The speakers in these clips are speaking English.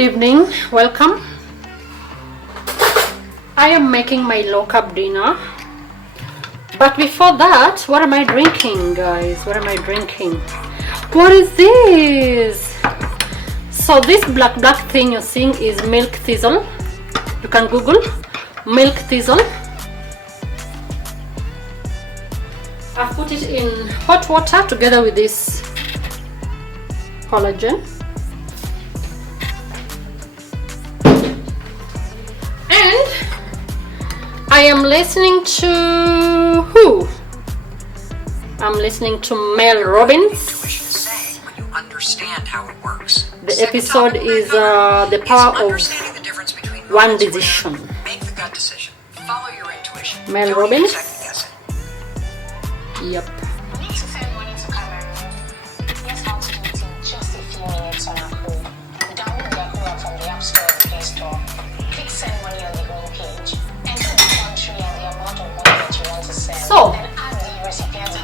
evening, welcome. I am making my low carb dinner, but before that, what am I drinking, guys? What am I drinking? What is this? So this black thing you're seeing is milk thistle. You can Google milk thistle. I've put it in hot water together with this collagen. And I am listening to who? I'm listening to Mel Robbins. When you understand how it works. The episode is the power of one decision. Make the gut decision. Follow your intuition. Mel Robbins. Yep. So,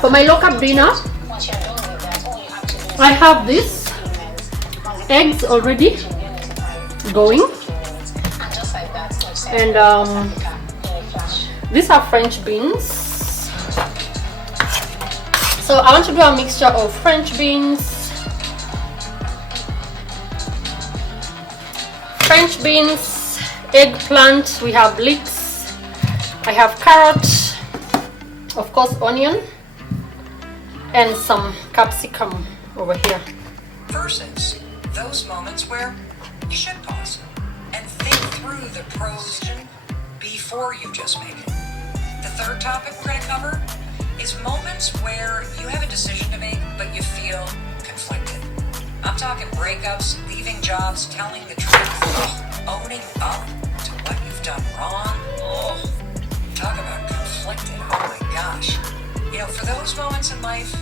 for my low carb dinner, I have this eggs already going, and these are French beans. So I want to do a mixture of French beans, eggplant, we have leeks, I have carrot, of course onion, and some capsicum over here. Versus those moments where you should pause and think through the pros before you just make it. The third topic we're going to cover is moments where you have a decision to make, but you feel conflicted. I'm talking breakups, leaving jobs, telling the truth, owning up to what you've done wrong. Talk about conflicted, oh my gosh. You know, for those moments in life,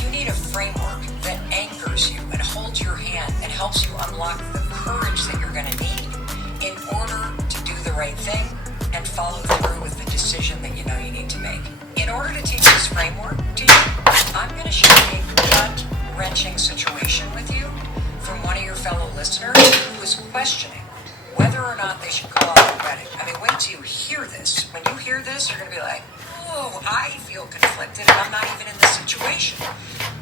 you need a framework that anchors you and holds your hand and helps you unlock the courage that you're going to need in order to do the right thing and follow through with the decision that you know you need to make. In order to teach this framework to you, I'm going to share a gut-wrenching situation with you from one of your fellow listeners who is questioning whether or not they should call off the wedding. I mean, wait till you hear this. When you hear this, you're going to be like, oh, I feel conflicted and I'm not even in this situation.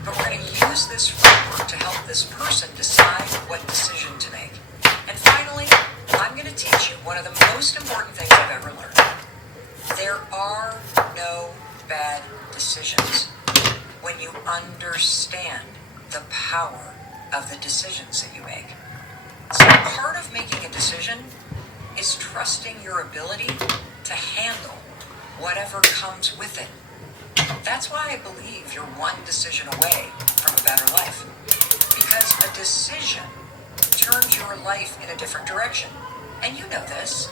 But we're going to use this framework to help this person decide what decision to make. And finally, I'm going to teach you one of the most important things I've ever learned. There are no bad decisions when you understand the power of the decisions that you make. So part of making a decision is trusting your ability to handle whatever comes with it. That's why I believe you're one decision away from a better life. Because a decision turns your life in a different direction. And you know this.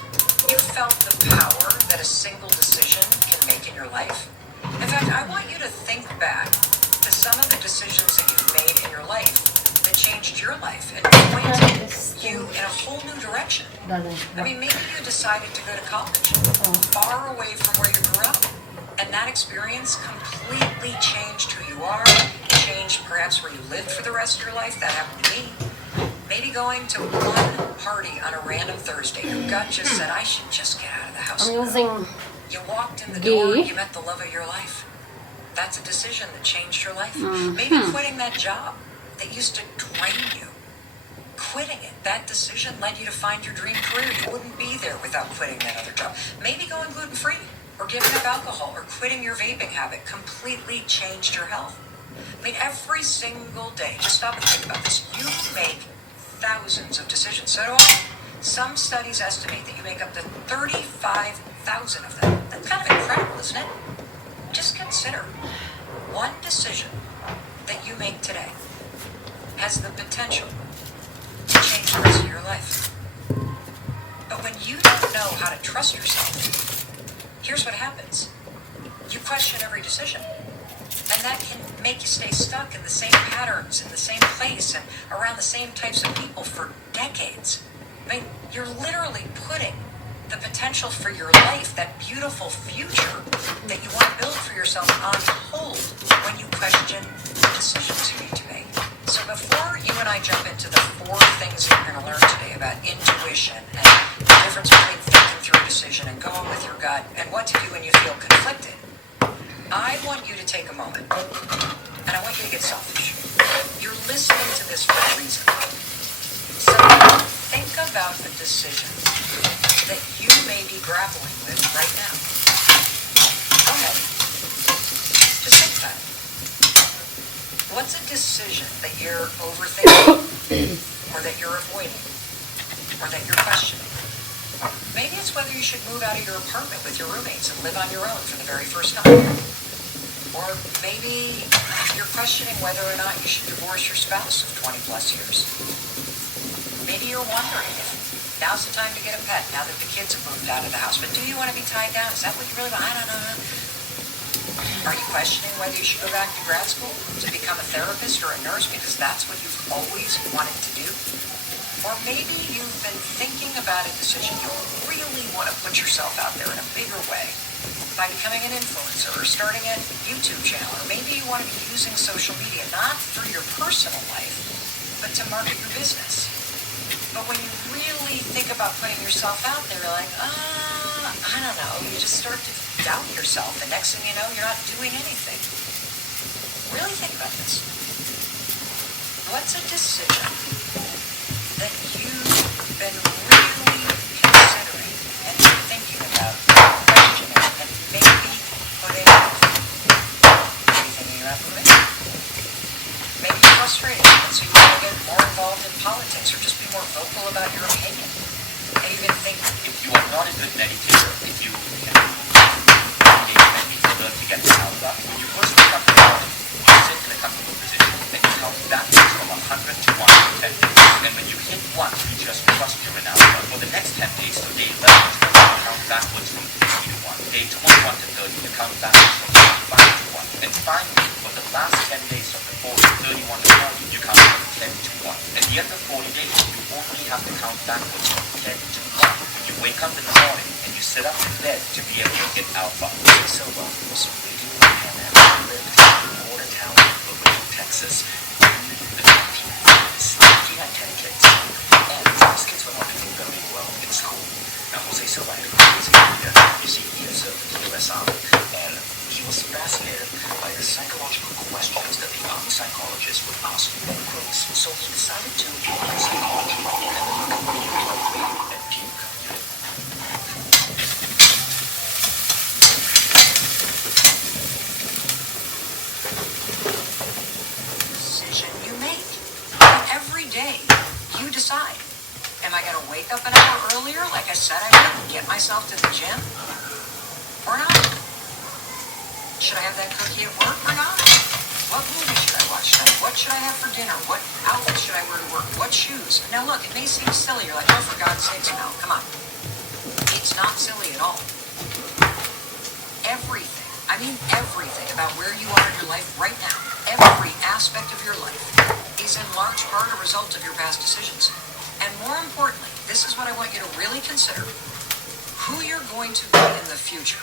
You felt the power that a single decision can make in your life. In fact, I want you to think back to some of the decisions that you've made in your life that changed your life and pointed you in a whole new direction. I mean, maybe you decided to go to college far away from where you grew up. And that experience completely changed who you are, changed perhaps where you lived for the rest of your life. That happened to me. Maybe going to one party on a random Thursday, your gut just said, I should just get out of the house. You walked in the door, you met the love of your life. That's a decision that changed your life. Maybe quitting that job that used to drain you. Quitting it, that decision led you to find your dream career. You wouldn't be there without quitting that other job. Maybe going gluten-free or giving up alcohol or quitting your vaping habit completely changed your health. I mean, every single day, just stop and think about this. You make thousands of decisions. So do I. Some studies estimate that you make up to 35,000 of them. That's kind of incredible, isn't it? Just consider one decision that you make today has the potential to change the rest of your life. But when you don't know how to trust yourself, here's what happens. You question every decision. And that can make you stay stuck in the same patterns, in the same place, and around the same types of people for decades. I mean, you're literally putting the potential for your life, that beautiful future that you want to build for yourself, on hold when you question the decisions you need to make. So before you and I jump into the 4 things that we're going to learn today about intuition and the difference between thinking through a decision and going with your gut and what to do when you feel conflicted, I want you to take a moment and I want you to get selfish. You're listening to this for a reason. So think about a decision that you may be grappling with right now. Go ahead. Just think about it. What's a decision that you're overthinking, or that you're avoiding, or that you're questioning? Maybe it's whether you should move out of your apartment with your roommates and live on your own for the very first time. Or maybe you're questioning whether or not you should divorce your spouse of 20 plus years. Maybe you're wondering if now's the time to get a pet now that the kids have moved out of the house. But do you want to be tied down? Is that what you really want? I don't know. Are you questioning whether you should go back to grad school to become a therapist or a nurse because that's what you've always wanted to do? Or maybe you've been thinking about a decision you really want to put yourself out there in a bigger way by becoming an influencer or starting a YouTube channel. Or maybe you want to be using social media not through your personal life, but to market your business. But when you really think about putting yourself out there, you're like, I don't know, you just start to doubt yourself, and next thing you know, you're not doing anything. Really think about this. What's a decision that you've been really considering and thinking about, questioning, and maybe putting anything in your affirmation? Maybe you're frustrated, and so you want to get more involved in politics or just be more vocal about your opinion. And you can think, if you are not a good meditator, if you can engage need to learn to get the count up. When you first wake up in the morning, you sit in a comfortable position and you count backwards from 100 to 1 to 10. And when you hit 1, you just trust you're an alpha. For the next 10 days, so day 11 to 12, you count backwards from 50 to 1. Day 21 to 30, you count backwards from 25 to 1. And finally, for the last 10 days of the 31 to 40, you count from 10 to 1. At the end of 40 days, you only have to count backwards from 10 to 1. When you wake up in the morning and you sit up in bed to be able to hit alpha. So was radio and lived in Watertown, Texas, in the 1950s. He had 10 kids, and his kids were not doing very well in school. Now, Jose Silva had a crazy idea. You see, he is of the U.S. Army, and he was fascinated by the psychological questions that the Army psychologists would ask recruits. So he decided to apply psychology and look at radio and team computing. decision you make. And every day, you decide. Am I going to wake up an hour earlier, like I said I would, and get myself to the gym? Or not? Should I have that cookie at work or not? What movie should I watch? What should I have for dinner? What outfit should I wear to work? What shoes? Now look, it may seem silly. You're like, oh, for God's sakes, no, come on. It's not silly at all. Everything, I mean everything about where you are in your life right now, every aspect of your life is in large part a result of your past decisions. And more importantly, this is what I want you to really consider, who you're going to be in the future.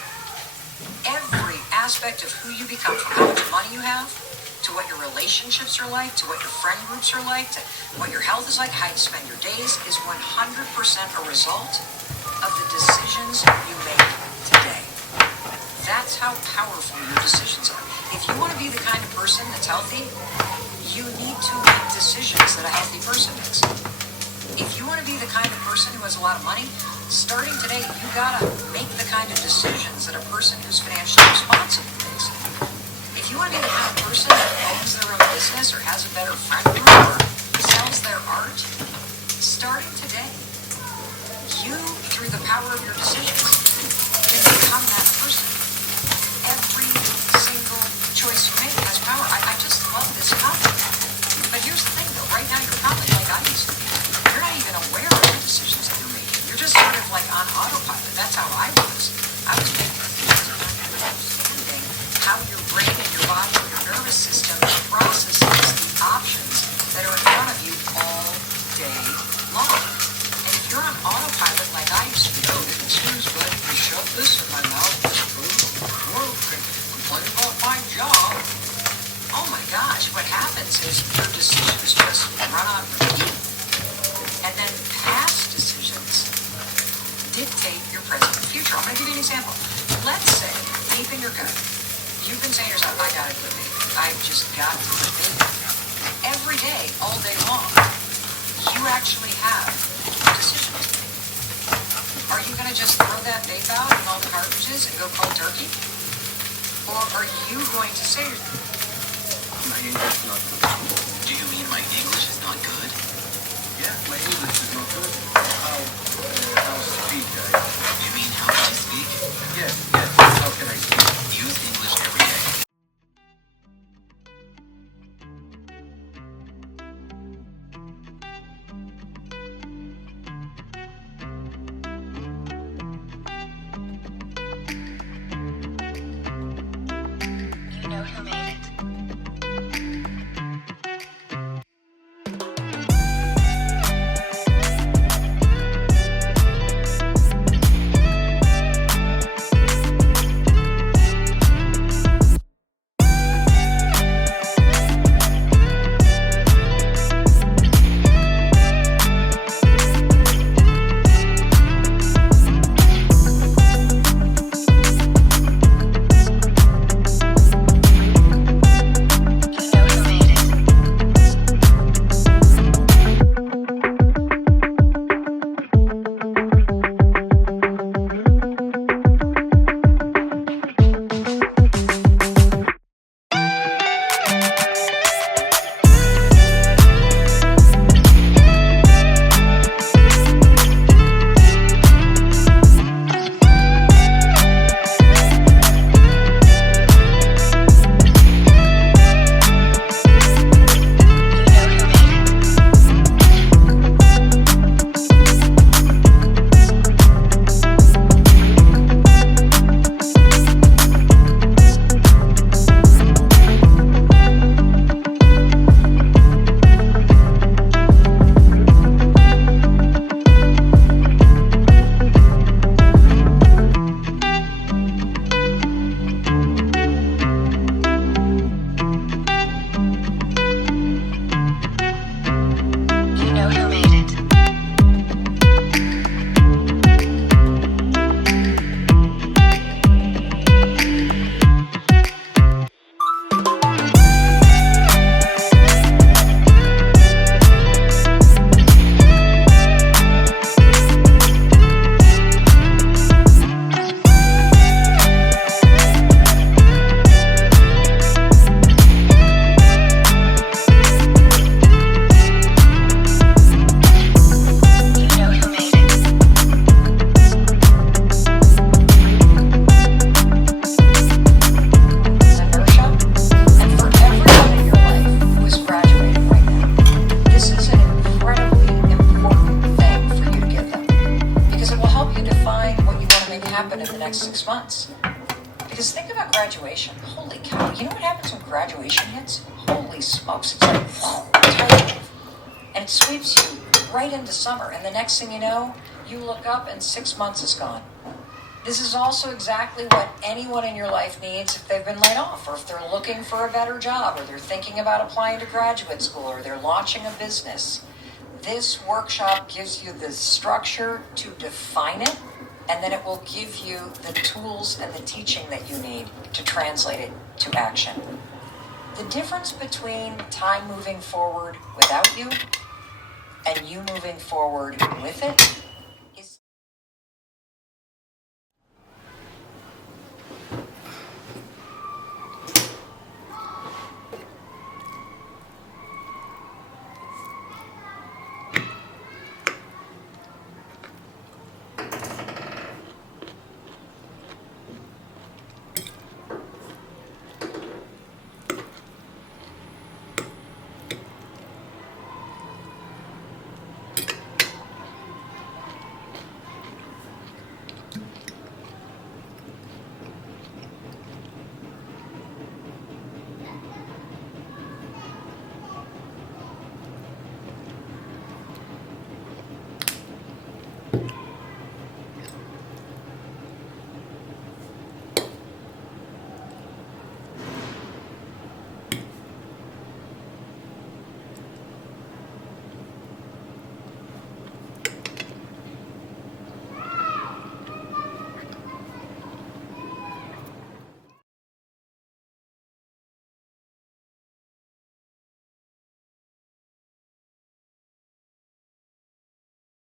Every aspect of who you become, from how much money you have, to what your relationships are like, to what your friend groups are like, to what your health is like, how you spend your days, is 100% a result of the decisions you make today. That's how powerful your decisions are. If you want to be the kind of person that's healthy, you need to make decisions that a healthy person makes. If you want to be the kind of person who has a lot of money, starting today, you gotta make the kind of decisions that a person who's financially responsible makes. If you want to be the kind of person that owns their own business or has a better friend group or sells their art, starting today, you, through the power of your decisions, can become that person. Every single choice you make has power. I just love this topic. But here's the thing, though. Right now, you're probably like I used to be. You're not even aware of the decisions that you're making. You're just sort of like on autopilot. That's how I was. I was making decisions without really understanding how your brain and your body and your nervous system processes the options that are in front of you all day long. And if you're on autopilot like I used to be, oh, didn't choose, but happens is your decisions just run on repeat. And then past decisions dictate your present and future. I'm going to give you an example. Let's say, deep in your gut, you've been saying to yourself, I gotta quit vaping. I've just got to quit vaping. Every day, all day long, you actually have decisions to make. Are you going to just throw that vape out and all the cartridges and go cold turkey? Or are you going to say, My English is not good. Do you mean my English is not good? Yeah, my English is not good. How speak I? You mean how I speak? Yes. How can I speak? Use English every day. you know who made it? You know who made it? You know who made it? You know who made it? You know who made it? Inertia. And for everyone in your life who is graduating right now, this is an incredibly important thing for you to give them. Because it will help you define what you want to make happen in the next 6 months. Because think about graduation. Holy cow. You know what happens when graduation hits? Holy smokes. It's like, whoa, tidal wave. And it sweeps you right into summer. And the next thing you know, you look up and 6 months is gone. This is also exactly what anyone in your life needs if they've been laid off, or if they're looking for a better job, or they're thinking about applying to graduate school, or they're launching a business. This workshop gives you the structure to define it, and then it will give you the tools and the teaching that you need to translate it to action. The difference between time moving forward without you and you moving forward with it